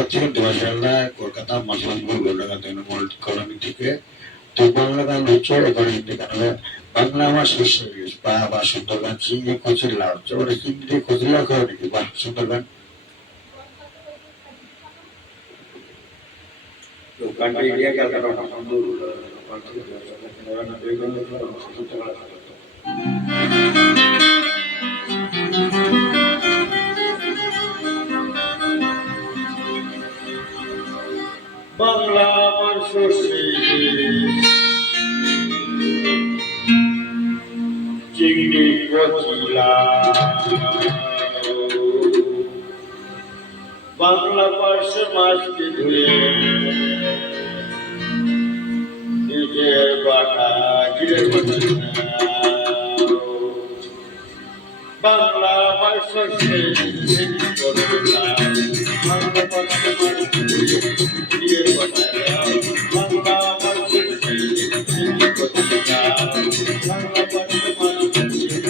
হচ্ছে কিন্তু মাশাআল্লাহ কলকাতা মাসলামপুর গোলডাঙ্গা তৃণমূল কলোনি থেকে। তো বাংলা গান হচ্ছে এখানে হিন্দি গান হবে। বাংলা আমার শেষ ইংলিশ বা সুন্দর গান সিংহে খুঁজিলা হচ্ছে ওরা হিন্দি খুঁজিলা করে নাকি বাহ সুন্দর গান। তো গানটা ইন্ডিয়া ক্যালকাটা সুন্দর বাংলা আমার শশী চিংড়ি কচিলা বাংলা পার্শ্বে মাছকে ধরে নিজের বাটা জিরে বাংলা আমার শশী বাংলা পার্শ্বে মাছকে ধরে নিজের বাটা বাংলা আমার শশী কচিলা বাংলা পার্শ্বে মাছকে ধরে